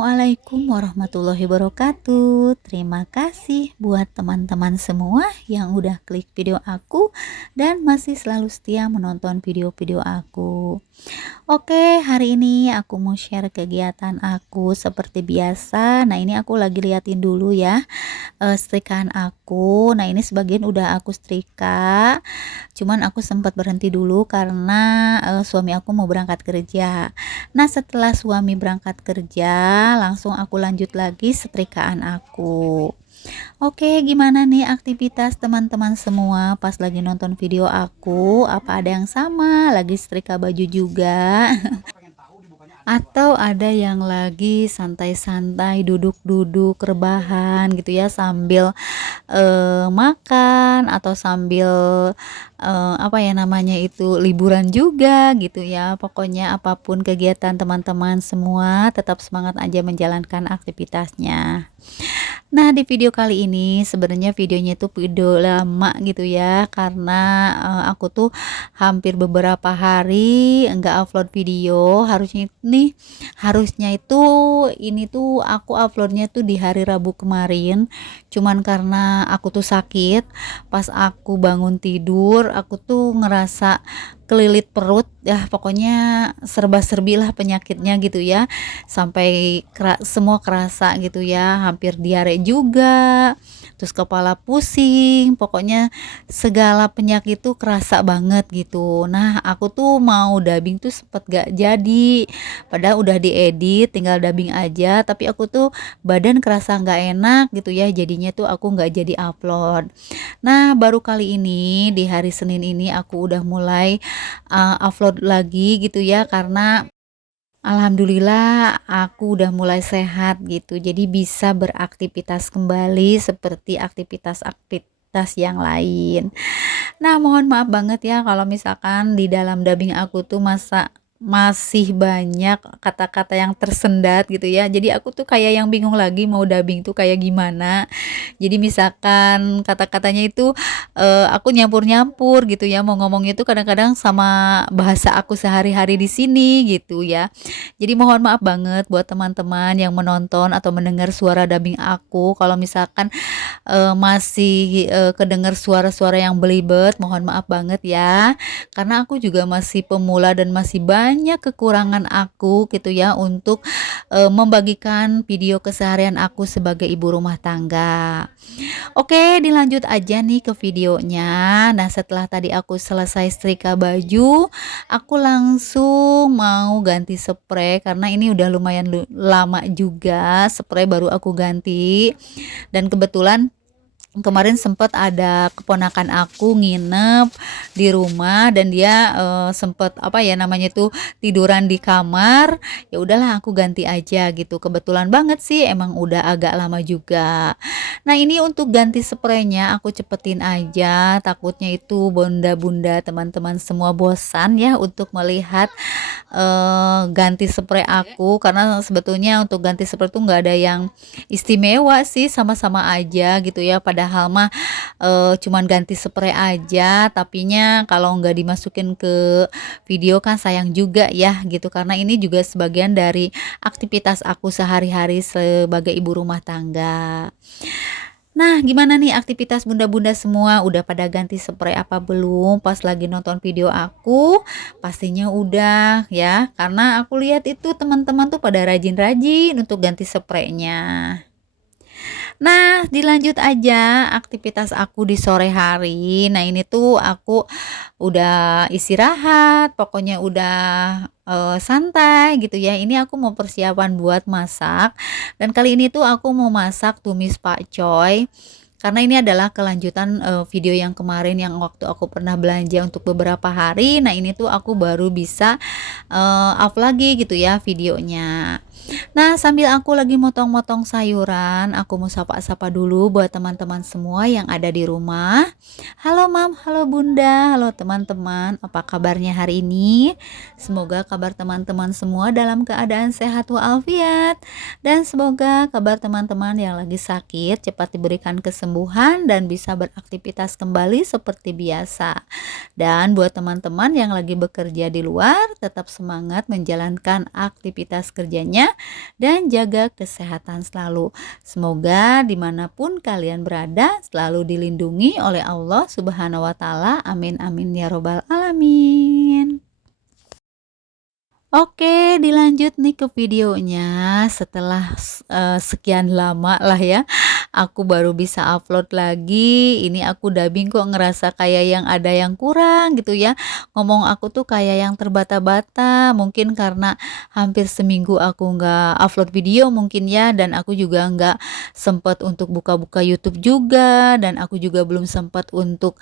Assalamualaikum warahmatullahi wabarakatuh. Terima kasih buat teman-teman semua yang udah klik video aku dan masih selalu setia menonton video-video aku. Oke, hari ini aku mau share kegiatan aku seperti biasa. Nah, ini aku lagi liatin dulu ya, setrikaan aku. Nah, ini sebagian udah aku setrika, cuman aku sempat berhenti dulu karena suami aku mau berangkat kerja. Nah, setelah suami berangkat kerja, langsung aku lanjut lagi setrikaan aku. Oke, gimana nih aktivitas teman-teman semua pas lagi nonton video aku? Apa ada yang sama? Lagi setrika baju juga? Atau ada yang lagi santai-santai duduk-duduk rebahan gitu ya sambil makan atau sambil apa ya namanya itu liburan juga gitu ya. Pokoknya apapun kegiatan teman-teman semua tetap semangat aja menjalankan aktivitasnya. Nah, di video kali ini sebenarnya videonya itu video lama gitu ya, karena aku tuh hampir beberapa hari enggak upload video. Harusnya itu ini tuh aku uploadnya tuh di hari Rabu kemarin. Cuman karena aku tuh sakit, pas aku bangun tidur, aku tuh ngerasa kelilit perut ya, pokoknya serba-serbi lah penyakitnya gitu ya, sampai semua kerasa gitu ya, hampir diare juga, terus kepala pusing, pokoknya segala penyakit tuh kerasa banget gitu. Nah, aku tuh mau dubbing tuh sempet gak jadi, padahal udah diedit tinggal dubbing aja, tapi aku tuh badan kerasa nggak enak gitu ya, jadinya tuh aku nggak jadi upload. Nah, baru kali ini di hari Senin ini aku udah mulai upload lagi gitu ya, karena alhamdulillah aku udah mulai sehat gitu. Jadi bisa beraktivitas kembali seperti aktivitas-aktivitas yang lain. Nah, mohon maaf banget ya kalau misalkan di dalam dubbing aku tuh masih banyak kata-kata yang tersendat gitu ya. Jadi aku tuh kayak yang bingung lagi mau dubbing tuh kayak gimana. Jadi misalkan kata-katanya itu aku nyampur-nyampur gitu ya, mau ngomongnya itu kadang-kadang sama bahasa aku sehari-hari di sini gitu ya. Jadi mohon maaf banget buat teman-teman yang menonton atau mendengar suara dubbing aku, kalau misalkan masih kedengar suara-suara yang belibet, mohon maaf banget ya. Karena aku juga masih pemula dan masih banyak kekurangan aku gitu ya untuk membagikan video keseharian aku sebagai ibu rumah tangga. Oke, dilanjut aja nih ke videonya. Nah, setelah tadi aku selesai setrika baju, aku langsung mau ganti spray karena ini udah lumayan lama juga spray baru aku ganti. Dan kebetulan kemarin sempat ada keponakan aku nginep di rumah dan dia sempet apa ya namanya tuh tiduran di kamar. Ya udahlah aku ganti aja gitu, kebetulan banget sih emang udah agak lama juga. Nah, ini untuk ganti spraynya aku cepetin aja, takutnya itu bunda-bunda teman-teman semua bosan ya untuk melihat ganti spray aku, karena sebetulnya untuk ganti spray tuh nggak ada yang istimewa sih, sama-sama aja gitu ya, padahal mah cuman ganti spray aja, tapinya kalau nggak dimasukin ke video kan sayang juga ya gitu, karena ini juga sebagian dari aktivitas aku sehari-hari sebagai ibu rumah tangga. Nah, gimana nih aktivitas bunda-bunda semua? Udah pada ganti spray apa belum pas lagi nonton video aku? Pastinya udah ya, karena aku lihat itu teman-teman tuh pada rajin-rajin untuk ganti spraynya. Nah, dilanjut aja aktivitas aku di sore hari. Nah, ini tuh aku udah istirahat, pokoknya udah santai gitu ya. Ini aku mau persiapan buat masak, dan kali ini tuh aku mau masak tumis pakcoy. Karena ini adalah kelanjutan video yang kemarin yang waktu aku pernah belanja untuk beberapa hari. Nah, ini tuh aku baru bisa up lagi gitu ya videonya. Nah, sambil aku lagi motong-motong sayuran, aku mau sapa-sapa dulu buat teman-teman semua yang ada di rumah. Halo Mam, halo Bunda, halo teman-teman. Apa kabarnya hari ini? Semoga kabar teman-teman semua dalam keadaan sehat walafiat. Dan semoga kabar teman-teman yang lagi sakit cepat diberikan kesembuhan dan bisa beraktivitas kembali seperti biasa. Dan buat teman-teman yang lagi bekerja di luar, tetap semangat menjalankan aktivitas kerjanya dan jaga kesehatan selalu. Semoga dimanapun kalian berada selalu dilindungi oleh Allah Subhanahu wa Ta'ala. Amin amin ya Robbal 'Alamin. Oke, dilanjut nih ke videonya. Setelah sekian lama lah ya, aku baru bisa upload lagi. Ini aku dubbing kok ngerasa kayak yang ada yang kurang gitu ya. Ngomong aku tuh kayak yang terbata-bata, mungkin karena hampir seminggu aku nggak upload video mungkin ya, dan aku juga nggak sempet untuk buka-buka YouTube juga, dan aku juga belum sempat untuk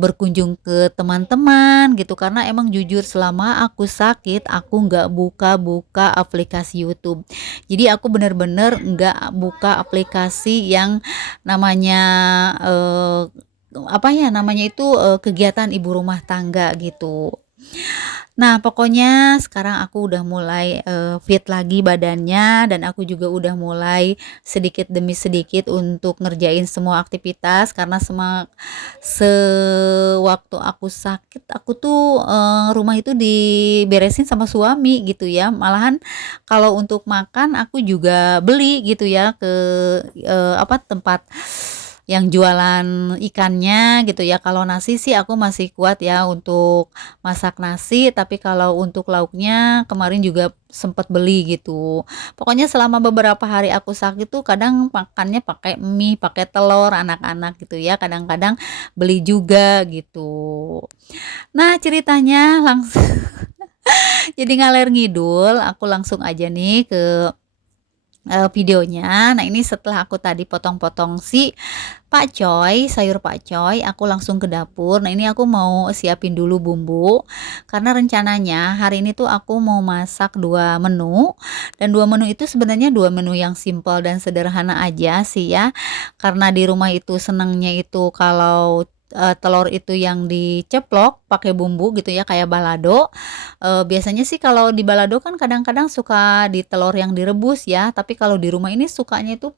berkunjung ke teman-teman gitu, karena emang jujur selama aku sakit aku nggak buka-buka aplikasi YouTube. Jadi aku bener-bener nggak buka aplikasi yang namanya apa ya namanya itu kegiatan ibu rumah tangga gitu. Nah, pokoknya sekarang aku udah mulai, fit lagi badannya, dan aku juga udah mulai sedikit demi sedikit untuk ngerjain semua aktivitas, karena sewaktu aku sakit, aku tuh, rumah itu diberesin sama suami gitu ya. Malahan kalau untuk makan aku juga beli gitu ya ke, apa, tempat yang jualan ikannya gitu ya. Kalau nasi sih aku masih kuat ya untuk masak nasi, tapi kalau untuk lauknya kemarin juga sempat beli gitu. Pokoknya selama beberapa hari aku sakit tuh kadang makannya pakai mie, pakai telur anak-anak gitu ya, kadang-kadang beli juga gitu. Nah, ceritanya langsung jadi ngaler ngidul, aku langsung aja nih ke videonya. Nah, ini setelah aku tadi potong-potong si pakcoy, sayur pakcoy, aku langsung ke dapur. Nah, ini aku mau siapin dulu bumbu, karena rencananya hari ini tuh aku mau masak 2 menu, dan 2 menu itu sebenarnya 2 menu yang simpel dan sederhana aja sih ya. Karena di rumah itu senangnya itu kalau telur itu yang diceplok pakai bumbu gitu ya, kayak balado. Biasanya sih kalau di balado kan kadang-kadang suka di telur yang direbus ya, tapi kalau di rumah ini sukanya itu,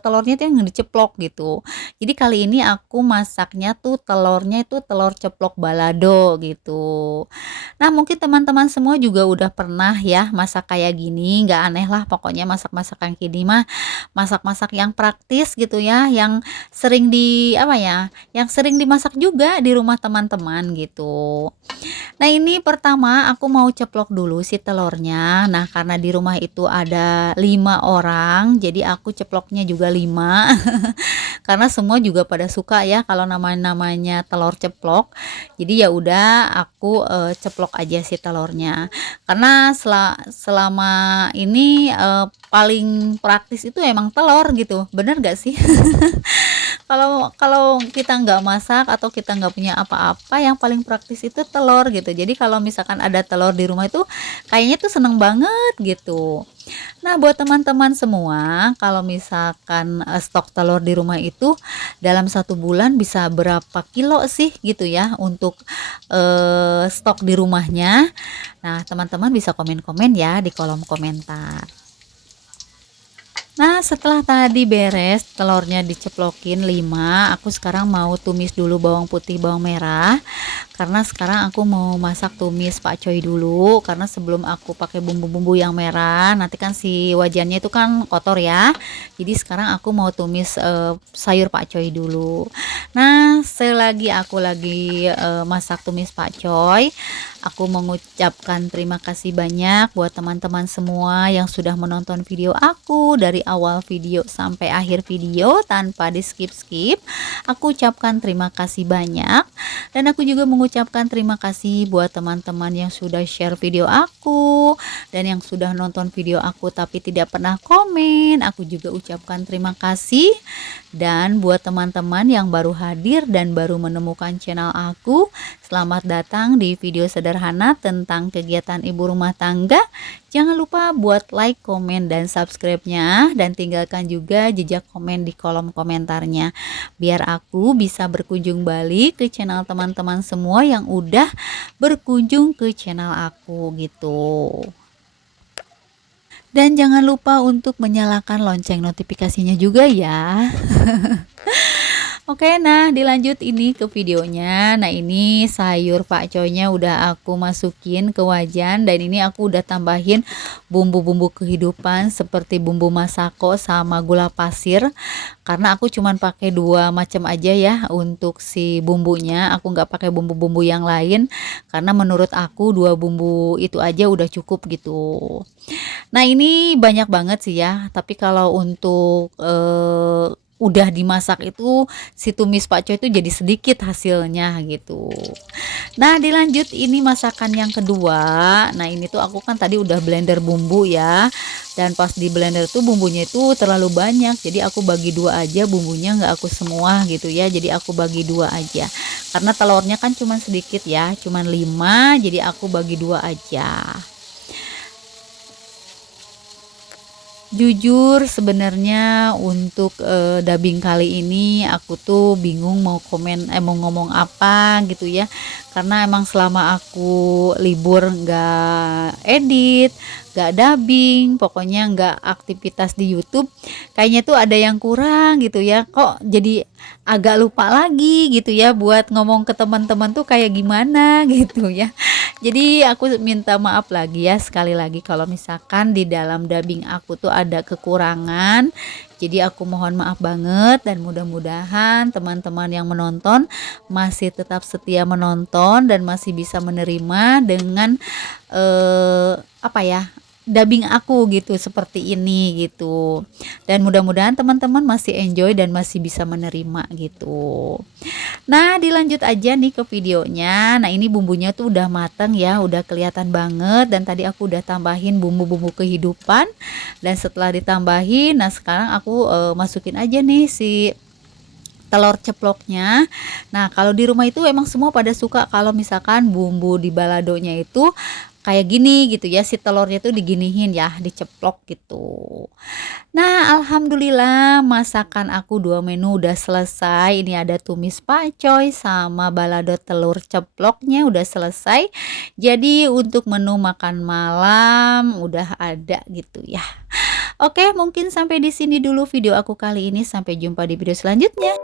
telurnya itu yang diceplok gitu. Jadi kali ini aku masaknya tuh telurnya itu telur ceplok balado gitu. Nah, mungkin teman-teman semua juga udah pernah ya masak kayak gini, nggak aneh lah pokoknya masak-masakan kini mah, masak-masak yang praktis gitu ya, yang sering apa ya, yang sering dimasak juga di rumah teman-teman gitu. Nah, ini pertama aku mau ceplok dulu si telurnya. Nah, karena di rumah itu ada 5 orang, jadi aku ceploknya juga 5. Karena semua juga pada suka ya kalau namanya telur ceplok. Jadi ya udah aku ceplok aja si telurnya. Karena selama ini paling praktis itu emang telur gitu. Bener gak sih? Kalau kalau kita nggak masak atau kita nggak punya apa-apa, yang paling praktis itu telur gitu. Jadi kalau misalkan ada telur di rumah itu kayaknya tuh seneng banget gitu. Nah, buat teman-teman semua, kalau misalkan stok telur di rumah itu dalam 1 bulan bisa berapa kilo sih gitu ya untuk stok di rumahnya. Nah, teman-teman bisa komen-komen ya di kolom komentar. Nah, setelah tadi beres telurnya diceplokin 5, aku sekarang mau tumis dulu bawang putih, bawang merah. Karena sekarang aku mau masak tumis pakcoy dulu, karena sebelum aku pakai bumbu-bumbu yang merah, nanti kan si wajannya itu kan kotor ya. Jadi sekarang aku mau tumis sayur pakcoy dulu. Nah, selagi aku lagi masak tumis pakcoy, aku mengucapkan terima kasih banyak buat teman-teman semua yang sudah menonton video aku dari awal video sampai akhir video tanpa di skip-skip. Aku ucapkan terima kasih banyak, dan aku juga mengucapkan terima kasih buat teman-teman yang sudah share video aku dan yang sudah nonton video aku tapi tidak pernah komen. Aku juga ucapkan terima kasih. Dan buat teman-teman yang baru hadir dan baru menemukan channel aku, selamat datang di video sederhana tentang kegiatan ibu rumah tangga. Jangan lupa buat like, komen, dan subscribe-nya, dan tinggalkan juga jejak komen di kolom komentarnya, biar aku bisa berkunjung balik ke channel teman-teman semua yang udah berkunjung ke channel aku gitu. Dan jangan lupa untuk menyalakan lonceng notifikasinya juga ya. Oke, nah dilanjut ini ke videonya. Nah, ini sayur pakcoynya udah aku masukin ke wajan dan ini aku udah tambahin bumbu-bumbu kehidupan seperti bumbu masako sama gula pasir. Karena aku cuman pakai dua macam aja ya untuk si bumbunya. Aku nggak pakai bumbu-bumbu yang lain karena menurut aku dua bumbu itu aja udah cukup gitu. Nah, ini banyak banget sih ya, tapi kalau untuk udah dimasak itu si tumis pakcoy itu jadi sedikit hasilnya gitu. Nah, dilanjut ini masakan yang kedua. Nah, ini tuh aku kan tadi udah blender bumbu ya. Dan pas di blender tuh bumbunya itu terlalu banyak. Jadi aku bagi dua aja bumbunya, nggak aku semua gitu ya. Jadi aku bagi dua aja. Karena telurnya kan cuman sedikit ya, cuman 5, jadi aku bagi dua aja. Jujur sebenarnya untuk dubbing kali ini aku tuh bingung mau komen mau ngomong apa gitu ya, karena emang selama aku libur nggak edit, nggak dubbing, pokoknya nggak aktivitas di YouTube, kayaknya tuh ada yang kurang gitu ya, kok jadi agak lupa lagi gitu ya buat ngomong ke teman-teman tuh kayak gimana gitu ya. Jadi aku minta maaf lagi ya sekali lagi kalau misalkan di dalam dubbing aku tuh ada kekurangan. Jadi aku mohon maaf banget dan mudah-mudahan teman-teman yang menonton masih tetap setia menonton dan masih bisa menerima dengan apa ya, dubbing aku gitu seperti ini gitu. Dan mudah-mudahan teman-teman masih enjoy dan masih bisa menerima gitu. Nah, dilanjut aja nih ke videonya. Nah, ini bumbunya tuh udah mateng ya, udah kelihatan banget. Dan tadi aku udah tambahin bumbu-bumbu kehidupan. Dan setelah ditambahin, nah sekarang aku masukin aja nih si telur ceploknya. Nah, kalau di rumah itu emang semua pada suka kalau misalkan bumbu di baladonya itu kayak gini gitu ya, si telurnya tuh diginihin ya, diceplok gitu. Nah, alhamdulillah masakan aku dua menu udah selesai. Ini ada tumis pakcoy sama balado telur ceploknya udah selesai. Jadi untuk menu makan malam udah ada gitu ya. Oke, mungkin sampai di sini dulu video aku kali ini. Sampai jumpa di video selanjutnya.